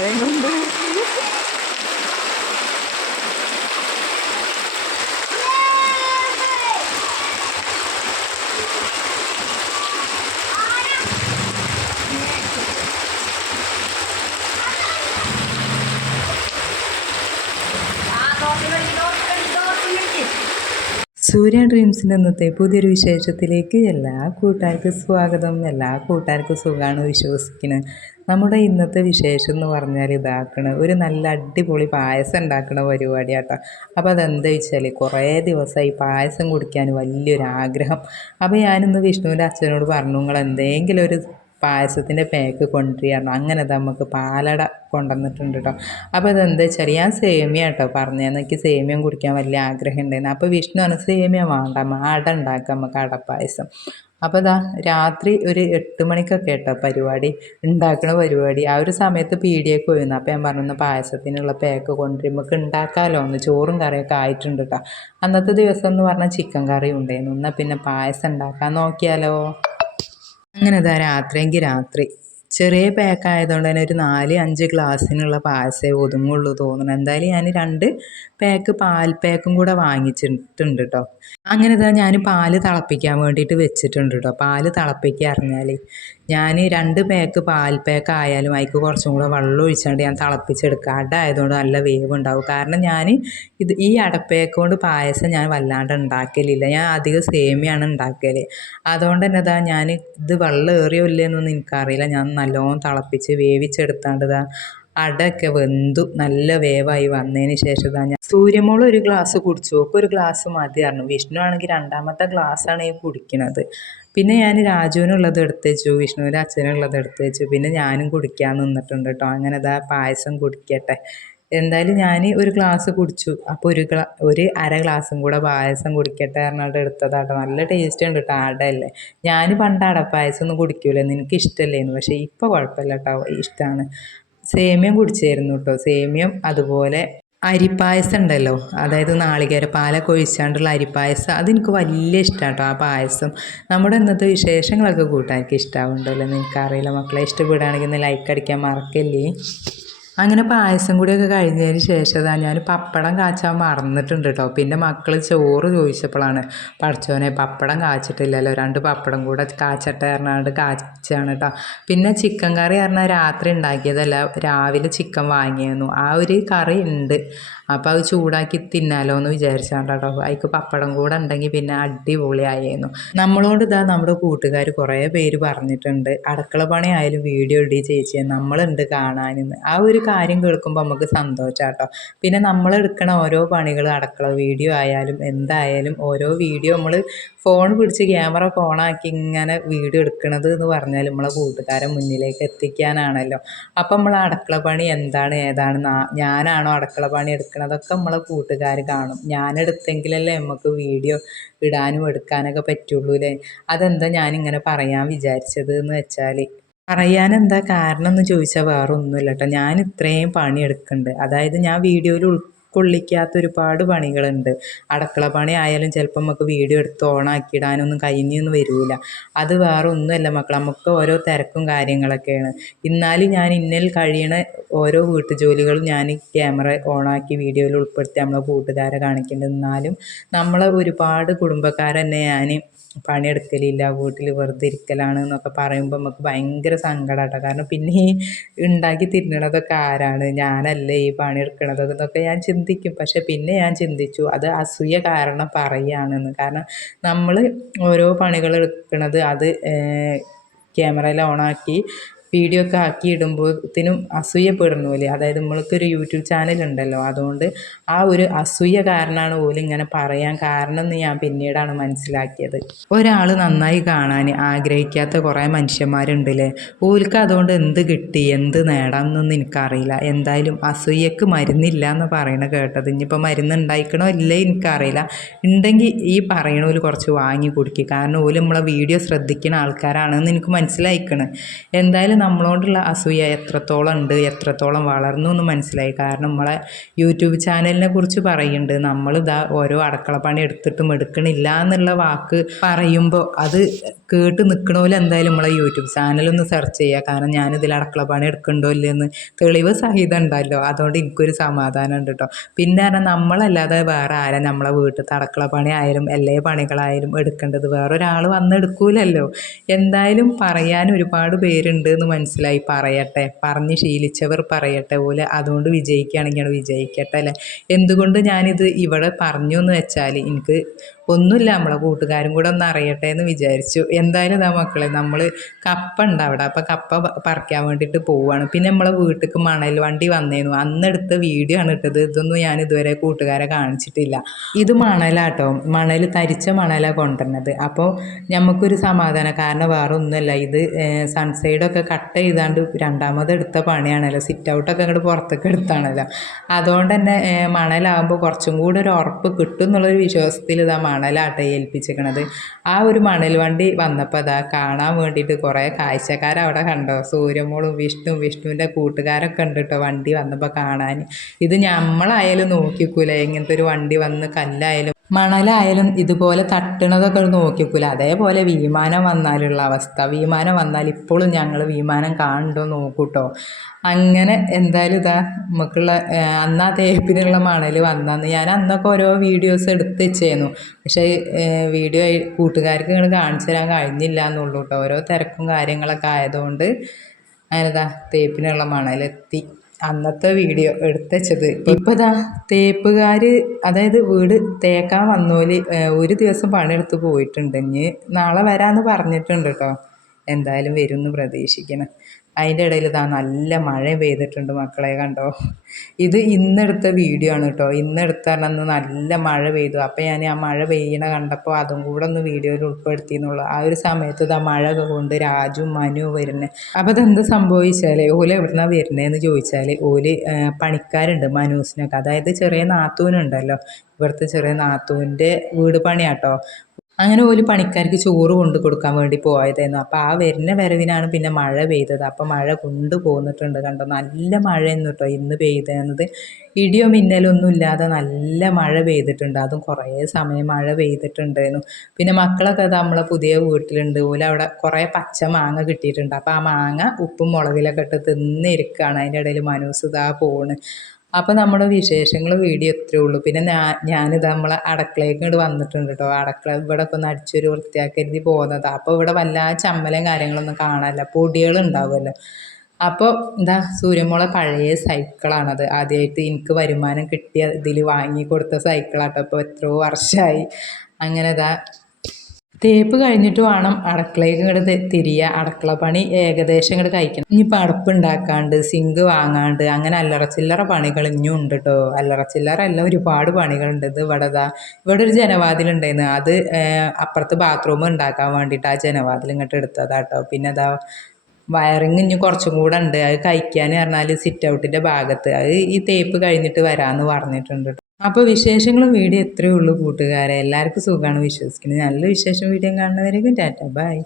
잘했는데. 아, 너 이거 സൂര്യ ഡ്രീംസിന്റെ ഇന്നത്തെ പുതിയൊരു വിശേഷത്തിലേക്ക് എല്ലാ കൂട്ടുകാർക്കും സ്വാഗതം. എല്ലാ കൂട്ടുകാർക്കും സുഖമാണ് വിശ്വസിക്കുന്നത് നമ്മുടെ ഇന്നത്തെ വിശേഷം എന്ന് പറഞ്ഞാൽ ഇതാക്കണ. ഒരു നല്ല അടിപൊളി പായസം ഉണ്ടാക്കുന്ന പരിപാടിയാട്ടോ. അപ്പോൾ അതെന്താ വെച്ചാൽ കുറേ ദിവസമായി പായസം കുടിക്കാൻ വലിയൊരു ആഗ്രഹം അപ്പോൾ ഞാനിന്ന് വിഷ്ണുവിന്റെ അച്ഛനോട് പറഞ്ഞു നിങ്ങൾ എന്തെങ്കിലും ഒരു പായസത്തിന്റെ പാക്ക് കൊണ്ടുവരികയാണ് അങ്ങനെ നമുക്ക് പാലട കൊണ്ടുവന്നിട്ടുണ്ട് കേട്ടോ അപ്പോൾ അതെന്താ വെച്ചാൽ ഞാൻ സേമിയ കേട്ടോ പറഞ്ഞു. എനിക്ക് സേമിയം കുടിക്കാൻ വലിയ ആഗ്രഹം ഉണ്ടായിരുന്നു. അപ്പോൾ വിഷ്ണു പറഞ്ഞു സേമിയ വേണ്ട അട ഉണ്ടാക്കാം നമുക്ക് അടപ്പായസം. അപ്പോൾ ഇതാ രാത്രി ഒരു എട്ട് മണിക്കൊക്കെ കേട്ടോ പരിപാടി ഉണ്ടാക്കുന്ന പരിപാടി. ആ ഒരു സമയത്ത് പീടിയൊക്കെ പോയിരുന്നു. അപ്പോൾ ഞാൻ പറഞ്ഞു പായസത്തിനുള്ള പാക്ക് കൊണ്ടുവരും. നമുക്ക് ഉണ്ടാക്കാമല്ലോ ഒന്ന് ചോറും കറിയൊക്കെ ആയിട്ടുണ്ട് കേട്ടോ അന്നത്തെ ദിവസം എന്ന് പറഞ്ഞാൽ ചിക്കൻ കറി ഉണ്ടായിരുന്നു. എന്നാൽ പിന്നെ പായസം ഉണ്ടാക്കാൻ നോക്കിയാലോ? അങ്ങനെ ഇതാ രാത്രിയെങ്കിൽ രാത്രി. ചെറിയ പാക്ക് ആയതുകൊണ്ട് തന്നെ ഒരു നാല് അഞ്ച് ഗ്ലാസ്സിനുള്ള പായസേ ഒതുങ്ങുള്ളൂ തോന്നുന്നു. എന്തായാലും ഞാൻ രണ്ട് പാക്ക് പാൽ പാക്കും കൂടെ വാങ്ങിച്ചിട്ടുണ്ട് കേട്ടോ അങ്ങനെ ഇതാ ഞാൻ പാൽ തിളപ്പിക്കാൻ വേണ്ടിയിട്ട് വെച്ചിട്ടുണ്ട് കേട്ടോ പാൽ തിളപ്പിക്കുക അറിഞ്ഞാൽ ഞാൻ രണ്ട് പാക്ക് പാൽ പാക്ക് ആയാലും അതിക്ക് കുറച്ചും കൂടെ വെള്ളം ഒഴിച്ചാണ്ട് ഞാൻ തിളപ്പിച്ചെടുക്കുക അട ആയതുകൊണ്ട് നല്ല വേവ് ഉണ്ടാവും കാരണം ഞാൻ ഇത് ഈ അടപ്പേക്ക് കൊണ്ട് പായസം ഞാൻ വല്ലാണ്ട് ഉണ്ടാക്കലില്ല ഞാൻ അധികം സേമിയാണ് ഉണ്ടാക്കൽ അതുകൊണ്ട് തന്നെ ഇതാ ഞാൻ ഇത് വെള്ളം ഏറിയോ ഇല്ലയെന്നൊന്നും എനിക്കറിയില്ല. ഞാൻ നല്ലോണം തിളപ്പിച്ച് വേവിച്ചെടുത്താണ്ട് ഇതാ അടയൊക്കെ വെന്തു നല്ല വേവായി വന്നതിന് ശേഷം ഞാൻ സൂര്യമോൾ ഒരു ഗ്ലാസ് കുടിച്ചു. ഒക്കെ ഒരു ഗ്ലാസ് മതി പറഞ്ഞു വിഷ്ണു ആണെങ്കിൽ രണ്ടാമത്തെ ഗ്ലാസ്സാണ് ഈ കുടിക്കുന്നത് പിന്നെ ഞാൻ രാജുവിനുള്ളത് എടുത്ത് വെച്ചു വിഷ്ണുവിന്റെ അച്ഛനുള്ളത് എടുത്ത് വെച്ചു പിന്നെ ഞാനും കുടിക്കാൻ നിന്നിട്ടുണ്ട് കേട്ടോ. അങ്ങനെ ഇതാ പായസം കുടിക്കട്ടെ. എന്തായാലും ഞാൻ ഒരു ഗ്ലാസ് കുടിച്ചു. അപ്പോൾ ഒരു ഗ്ലാ ഒരു അര ഗ്ലാസും കൂടെ പായസം കുടിക്കട്ടെ പറഞ്ഞിട്ട് എടുത്തതാട്ടോ. നല്ല ടേസ്റ്റ് ഉണ്ട് കേട്ടോ അടയല്ലേ. ഞാൻ പണ്ട് അടപ്പായസം ഒന്നും കുടിക്കൂല നിനക്ക് ഇഷ്ടമല്ലേന്ന് പക്ഷേ ഇപ്പോൾ കുഴപ്പമില്ല കേട്ടോ. ഇഷ്ടമാണ് സേമിയം കുടിച്ചായിരുന്നു കേട്ടോ സേമിയം അതുപോലെ അരിപ്പായസം ഉണ്ടല്ലോ. അതായത് നാളികേര പാലൊക്കെ ഒഴിച്ചാണ്ടുള്ള അരിപ്പായസം. അതെനിക്ക് വലിയ ഇഷ്ടമാണ് കേട്ടോ ആ പായസം. നമ്മുടെ ഇന്നത്തെ വിശേഷങ്ങളൊക്കെ കൂട്ടാൻ എനിക്ക് ഇഷ്ടമാവുണ്ടല്ലോ എന്ന് എനിക്കറിയില്ല മക്കളെ ഇഷ്ടപ്പെടുകയാണെങ്കിൽ ഒന്ന് ലൈക്ക് അടിക്കാൻ മറക്കല്ലേ? അങ്ങനെ പായസം കൂടിയൊക്കെ കഴിഞ്ഞതിന് ശേഷം ഞാൻ പപ്പടം കാച്ചാൻ മറന്നിട്ടുണ്ട് കേട്ടോ പിന്നെ മക്കൾ ചോറ് ചോദിച്ചപ്പോഴാണ് പഠിച്ചോനെ പപ്പടം കാച്ചിട്ടില്ലല്ലോ രണ്ട് പപ്പടം കൂടെ കാച്ചട്ടെ പറഞ്ഞാണ്ട് കാച്ചാണ് കേട്ടോ പിന്നെ ചിക്കൻ കറി പറഞ്ഞാൽ രാത്രി ഉണ്ടാക്കിയതല്ല രാവിലെ ചിക്കൻ വാങ്ങിയിരുന്നു. ആ ഒരു കറി ഉണ്ട്. അപ്പോൾ അത് ചൂടാക്കി തിന്നാലോ എന്ന് വിചാരിച്ചാണ്ട് കേട്ടോ അതിക്ക് പപ്പടം കൂടെ ഉണ്ടെങ്കിൽ പിന്നെ അടിപൊളിയായിരുന്നു നമ്മളോട് ഇതാ നമ്മുടെ കൂട്ടുകാർ കുറേ പേര് പറഞ്ഞിട്ടുണ്ട് അടുക്കള പണി ആയാലും വീഡിയോ ഇടി ചേച്ചി നമ്മളുണ്ട് കാണാനെന്ന്? ആ ഒരു കാര്യം കേൾക്കുമ്പോൾ നമുക്ക് സന്തോഷം കേട്ടോ പിന്നെ നമ്മൾ എടുക്കുന്ന ഓരോ പണികൾ അടക്കള വീഡിയോ ആയാലും എന്തായാലും ഓരോ വീഡിയോ നമ്മൾ ഫോൺ പിടിച്ച് ക്യാമറ ഫോണാക്കി ഇങ്ങനെ വീഡിയോ എടുക്കണത് എന്ന് പറഞ്ഞാൽ നമ്മളെ കൂട്ടുകാരെ മുന്നിലേക്ക് എത്തിക്കാനാണല്ലോ. അപ്പം നമ്മൾ അടക്കള പണി എന്താണ് ഏതാണ് ഞാനാണോ അടക്കള പണി എടുക്കണതൊക്കെ നമ്മളെ കൂട്ടുകാർ കാണും. ഞാനെടുത്തെങ്കിലല്ലേ നമുക്ക് വീഡിയോ ഇടാനും എടുക്കാനൊക്കെ പറ്റുള്ളൂ അല്ലേ അതെന്താ ഞാനിങ്ങനെ പറയാൻ വിചാരിച്ചത് എന്ന് വെച്ചാൽ പറയാൻ എന്താ കാരണം എന്ന് ചോദിച്ചാൽ വേറെ ഒന്നുമില്ല കേട്ടോ ഞാൻ ഇത്രയും പണിയെടുക്കുന്നുണ്ട് അതായത് ഞാൻ വീഡിയോയിൽ ഉൾ കൊള്ളിക്കാത്ത ഒരുപാട് പണികളുണ്ട്. അടുക്കള പണി ആയാലും ചിലപ്പോൾ നമുക്ക് വീഡിയോ എടുത്ത് ഓണാക്കി ഇടാനൊന്നും കഴിഞ്ഞൊന്നും വരില്ല അത് വേറെ ഒന്നുമല്ല മക്കൾ നമുക്ക് ഓരോ തിരക്കും കാര്യങ്ങളൊക്കെയാണ്. എന്നാലും ഞാൻ ഇന്നൽ കഴിയണ ഓരോ വീട്ടു ജോലികളും ഞാൻ ക്യാമറ ഓണാക്കി വീഡിയോയിൽ ഉൾപ്പെടുത്തി നമ്മളെ കൂട്ടുകാരെ കാണിക്കുന്നുണ്ട് എന്നാലും നമ്മളെ ഒരുപാട് കുടുംബക്കാരെന്നെ ഞാൻ പണിയെടുക്കലില്ല വീട്ടിൽ വെറുതെ ഇരിക്കലാണ് എന്നൊക്കെ പറയുമ്പോൾ നമുക്ക് ഭയങ്കര സങ്കടമാട്ടോ കാരണം പിന്നെ ഈ ഉണ്ടാക്കി തിന്നണതൊക്കെ ആരാണ്? ഞാനല്ലേ ഈ പണിയെടുക്കണത് എന്നൊക്കെ ഞാൻ ചിന്തിക്കും. പക്ഷെ പിന്നെ ഞാൻ ചിന്തിച്ചു അത് അസൂയ കാരണം പറയുകയാണെന്ന് കാരണം നമ്മൾ ഓരോ പണികൾ എടുക്കുന്നത് അത് ക്യാമറയിൽ ഓണാക്കി വീഡിയോ ഒക്കെ ആക്കി ഇടുമ്പോഴത്തേനും അസൂയപ്പെടുന്നില്ലേ? അതായത് നമ്മൾക്കൊരു യൂട്യൂബ് ചാനൽ ഉണ്ടല്ലോ അതുകൊണ്ട് ആ ഒരു അസൂയ കാരണമാണ് ഓൽ ഇങ്ങനെ പറയാൻ കാരണം എന്ന് ഞാൻ പിന്നീടാണ് മനസ്സിലാക്കിയത്. ഒരാൾ നന്നായി കാണാൻ ആഗ്രഹിക്കാത്ത കുറേ മനുഷ്യന്മാരുണ്ടല്ലേ? ഓൽക്ക് അതുകൊണ്ട് എന്ത് കിട്ടി എന്ത് നേടാം എന്നൊന്നും എനിക്കറിയില്ല. എന്തായാലും അസൂയക്ക് മരുന്നില്ല എന്ന് പറയണ കേട്ടത്. ഇനിയിപ്പോൾ മരുന്ന് ഉണ്ടായിക്കണോ ഇല്ലേ എനിക്കറിയില്ല. ഉണ്ടെങ്കിൽ ഈ പറയണ കുറച്ച് വാങ്ങി കുടിക്കുക കാരണം ഓൽ നമ്മളെ വീഡിയോ ശ്രദ്ധിക്കുന്ന ആൾക്കാരാണെന്ന് എനിക്ക് മനസ്സിലായിക്കണ്. എന്തായാലും നമ്മളോടുള്ള അസൂയ എത്രത്തോളം ഉണ്ട് എത്രത്തോളം വളർന്നു എന്ന് മനസ്സിലായി. കാരണം നമ്മളെ യൂട്യൂബ് ചാനലിനെ കുറിച്ച് പറയുന്നുണ്ട്. നമ്മൾ ഇതാ ഓരോ അടുക്കള പണി എടുത്തിട്ടും എടുക്കണില്ല എന്നുള്ള വാക്ക് പറയുമ്പോൾ അത് കേട്ട് നിൽക്കണോലെ എന്തായാലും നമ്മളെ യൂട്യൂബ് ചാനലൊന്ന് സെർച്ച് ചെയ്യുക. കാരണം ഞാനിതിൽ അടുക്കള പണി എടുക്കണ്ടോ ഇല്ലെന്ന് തെളിവ് സഹിതം ഉണ്ടല്ലോ. അതുകൊണ്ട് എനിക്കൊരു സമാധാനം ഉണ്ട് കേട്ടോ. പിന്നെ പറഞ്ഞാൽ നമ്മളല്ലാതെ വേറെ ആരാ നമ്മളെ വീട്ടിലത്തെ അടുക്കള പണി ആയാലും എല്ലാ പണികളായാലും എടുക്കേണ്ടത്? വേറൊരാൾ വന്ന് എടുക്കൂലല്ലോ. എന്തായാലും പറയാൻ ഒരുപാട് പേരുണ്ട് എന്ന് മനസ്സിലായി പറയട്ടെ. പറഞ്ഞ് ശീലിച്ചവർ പറയട്ടെ. പോലെ അതുകൊണ്ട് വിജയിക്കുകയാണെങ്കിൽ വിജയിക്കട്ടെ അല്ലേ? എന്തുകൊണ്ട് ഞാനിത് ഇവിടെ പറഞ്ഞു എന്ന് വെച്ചാൽ എനിക്ക് ഒന്നുമില്ല നമ്മളെ കൂട്ടുകാരും കൂടെ ഒന്ന് അറിയട്ടെ എന്ന് വിചാരിച്ചു. എന്തായാലും ഇതാ മക്കളെ നമ്മൾ കപ്പ ഉണ്ട് അവിടെ. അപ്പം കപ്പ പറിക്കാൻ വേണ്ടിയിട്ട് പോവുകയാണ് പിന്നെ നമ്മളെ വീട്ടിലേക്ക് മണൽ വണ്ടി വന്നേനു. അന്നെടുത്ത വീഡിയോ ആണ് ഇട്ടത്. ഇതൊന്നും ഞാൻ ഇതുവരെ കൂട്ടുകാരെ കാണിച്ചിട്ടില്ല. ഇത് മണലാട്ടോ. മണൽ തരിച്ച മണലാണ് കൊണ്ടുവരുന്നത്. അപ്പോൾ നമുക്കൊരു സമാധാനം. കാരണം വേറെ ഒന്നുമല്ല. ഇത് സൺസൈഡൊക്കെ കട്ട് ചെയ്താണ്ട് രണ്ടാമത് എടുത്ത പണിയാണല്ലോ. സിറ്റ് ഔട്ടൊക്കെ അങ്ങോട്ട് പുറത്തേക്ക് എടുത്താണല്ലോ. അതുകൊണ്ട് തന്നെ മണലാകുമ്പോൾ കുറച്ചും കൂടി ഒരു ഉറപ്പ് കിട്ടും എന്നുള്ളൊരു വിശ്വാസത്തിൽ ഇതാ മണലാട്ടെ ഏൽപ്പിച്ചിരിക്കണത്. ആ ഒരു മണൽ വണ്ടി വന്നപ്പോൾ അതാ കാണാൻ വേണ്ടിയിട്ട് കുറേ കാഴ്ചക്കാരവിടെ കണ്ടോ? സൂര്യമോളും വിഷ്ണു വിഷ്ണുവിന്റെ കൂട്ടുകാരൊക്കെ ഉണ്ട് കേട്ടോ വണ്ടി വന്നപ്പോൾ കാണാൻ? ഇത് നമ്മളായാലും നോക്കിക്കൂല? ഇങ്ങനത്തെ ഒരു വണ്ടി വന്ന് കല്ലായാലും മണലായാലും ഇതുപോലെ തട്ടണതൊക്കെ നോക്കിക്കൂല. അതേപോലെ വിമാനം വന്നാലുള്ള അവസ്ഥ. വിമാനം വന്നാൽ ഇപ്പോഴും ഞങ്ങൾ വിമാനം കാണണ്ടോ നോക്കൂട്ടോ. അങ്ങനെ എന്തായാലും ഇതാ നമുക്കുള്ള അന്ന് തേപ്പിനുള്ള മണൽ വന്നാന്ന്. ഞാൻ അന്നൊക്കെ ഓരോ വീഡിയോസ് എടുത്ത് വെച്ചേന്നു. പക്ഷേ വീഡിയോ കൂട്ടുകാർക്ക് ഇങ്ങനെ കാണിച്ചു തരാൻ കഴിഞ്ഞില്ല എന്നുള്ളൂ കേട്ടോ ഓരോ തിരക്കും കാര്യങ്ങളൊക്കെ ആയതുകൊണ്ട് അങ്ങനെതാ തേപ്പിനുള്ള മണലെത്തി. അന്നത്തെ വീഡിയോ എടുത്ത് വെച്ചത് ഇപ്പോൾ ഇതാ തേപ്പുകാർ അതായത് വീട് തേക്കാൻ വന്നോൽ ഒരു ദിവസം പണിയെടുത്ത് പോയിട്ടുണ്ട്. ഇനി നാളെ വരാമെന്ന് പറഞ്ഞിട്ടുണ്ട് കേട്ടോ എന്തായാലും വരും എന്ന് പ്രതീക്ഷിക്കണം. അതിന്റെ ഇടയിൽ ഇതാ നല്ല മഴ പെയ്തിട്ടുണ്ട് മക്കളെ കണ്ടോ? ഇത് ഇന്നെടുത്ത വീഡിയോ ആണ് കേട്ടോ. ഇന്നെടുത്ത അന്ന് നല്ല മഴ പെയ്തു. അപ്പോൾ ഞാൻ ആ മഴ പെയ്യണ കണ്ടപ്പോൾ അതും കൂടെ ഒന്ന് വീഡിയോയിൽ ഉൾപ്പെടുത്തി എന്നുള്ളു. ആ ഒരു സമയത്ത് ഇതാ മഴ കൊണ്ട് രാജു മനു വരുന്നത് അപ്പോൾ ഇതെന്ത് സംഭവിച്ചാൽ ഓൽ എവിടുന്നാണ് വരുന്നതെന്ന് ചോദിച്ചാൽ ഓൽ പണിക്കാരുണ്ട് മനൂസിനൊക്കെ. അതായത് ചെറിയ നാത്തൂനുണ്ടല്ലോ. ഇവിടുത്തെ ചെറിയ നാത്തൂന്റെ വീട് പണിയാട്ടോ. അങ്ങനെ ഒരു പണിക്കാർക്ക് ചോറ് കൊണ്ട് കൊടുക്കാൻ വേണ്ടി പോയതായിരുന്നു. അപ്പോൾ ആ വരുന്ന വരവിനാണ് പിന്നെ മഴ പെയ്തത്. അപ്പോൾ മഴ കൊണ്ടു പോന്നിട്ടുണ്ട് കണ്ടോ? നല്ല മഴയെന്ന് കേട്ടോ ഇന്ന് പെയ്തത്. ഇടിയോ മിന്നലൊന്നും ഇല്ലാതെ നല്ല മഴ പെയ്തിട്ടുണ്ട്. അതും കുറേ സമയം മഴ പെയ്തിട്ടുണ്ടായിരുന്നു. പിന്നെ മക്കളൊക്കെ നമ്മളെ പുതിയ വീട്ടിലുണ്ട്. പോലെ അവിടെ കുറേ പച്ച മാങ്ങ കിട്ടിയിട്ടുണ്ട്. അപ്പോൾ ആ മാങ്ങ ഉപ്പും മുളകിലൊക്കെ ഇട്ട് തിന്നിരിക്കുകയാണ്. അതിന്റെ ഇടയിൽ മനൂസ് പോണ്. അപ്പോൾ നമ്മുടെ വിശേഷങ്ങൾ വീഡിയോ ഇത്രയേ ഉള്ളൂ. പിന്നെ ഞാൻ ഞാനിത് നമ്മളെ അടുക്കളയ്ക്ക് ഇങ്ങോട്ട് വന്നിട്ടുണ്ട് കേട്ടോ അടുക്കള ഇവിടെ ഒക്കെ ഒന്ന് അടിച്ചൊരു വൃത്തിയാക്കരുതി പോകുന്നതാണ് അപ്പോൾ ഇവിടെ വല്ലാതെ ചമ്മലും കാര്യങ്ങളൊന്നും കാണാനില്ല. പൊടികൾ ഉണ്ടാവുമല്ലോ അപ്പോൾ എന്താ സൂര്യമോളെ പഴയ സൈക്കിളാണത്. ആദ്യമായിട്ട് എനിക്ക് വരുമാനം കിട്ടിയ ഇതിൽ വാങ്ങി കൊടുത്ത സൈക്കിളാട്ടോ. ഇപ്പോൾ എത്രയോ വർഷമായി അങ്ങനെ ഇതാ തേപ്പ് കഴിഞ്ഞിട്ട് വേണം അടുക്കളയ്ക്ക് ഇങ്ങോട്ട് തിരിയുക അടുക്കള പണി ഏകദേശം ഇങ്ങോട്ട് കഴിക്കണം. ഇനിയിപ്പോൾ അടുപ്പ് ഉണ്ടാക്കാണ്ട് സിങ്ക് വാങ്ങാണ്ട് അങ്ങനെ അല്ലറ ചില്ലറ പണികൾ ഇനിയും ഉണ്ട് കേട്ടോ അല്ലറ ചില്ലറ എല്ലാം ഒരുപാട് പണികളുണ്ട്. ഇത് ഇവിടെ ഇതാ ഇവിടെ ഒരു ജനവാതിൽ ഉണ്ടായിരുന്നു അത് അപ്പുറത്ത് ബാത്റൂം ഉണ്ടാക്കാൻ വേണ്ടിയിട്ട് ആ ജനവാതിൽ ഇങ്ങോട്ട് എടുത്തതാട്ടോ പിന്നെ അതാ വയറിങ് ഇനി കുറച്ചും കൂടെ ഉണ്ട്. അത് കഴിക്കാൻ പറഞ്ഞാൽ സിറ്റ് ഔട്ടിന്റെ ഭാഗത്ത്. അത് ഈ തേപ്പ് കഴിഞ്ഞിട്ട് വരാമെന്ന് പറഞ്ഞിട്ടുണ്ട് അപ്പോൾ വിശേഷങ്ങളും വീഡിയോ എത്രയേ ഉള്ളൂ കൂട്ടുകാരെ. എല്ലാവർക്കും സുഖമാണ് വിശ്വസിക്കുന്നത്. നല്ല വിശേഷം വീഡിയോ കാണുന്നവരേക്കും ടാറ്റ. ബൈ.